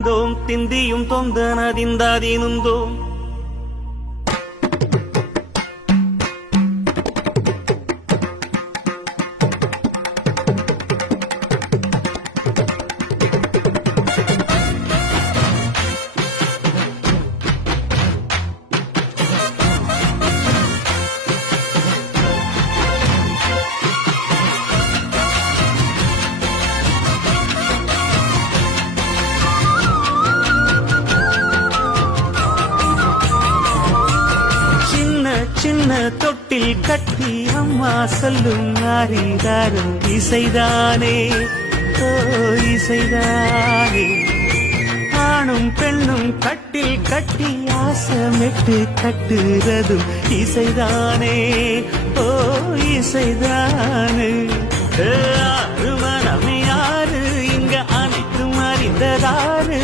திந்தியும் தொந்தனதிந்தாதீனுந்தோம் சின்ன தொட்டில் கட்டி அம்மா சொல்லும் நாரிதாரும் இசைதானே ஓ இசைதானே ஆணும் பெண்ணும் கட்டில் கட்டி ஆசமிட்டு கட்டுறதும் இசைதானே ஓ இசைதானே ஆறு மனமே யாரு இங்க அனைத்தும் அறிந்ததாரு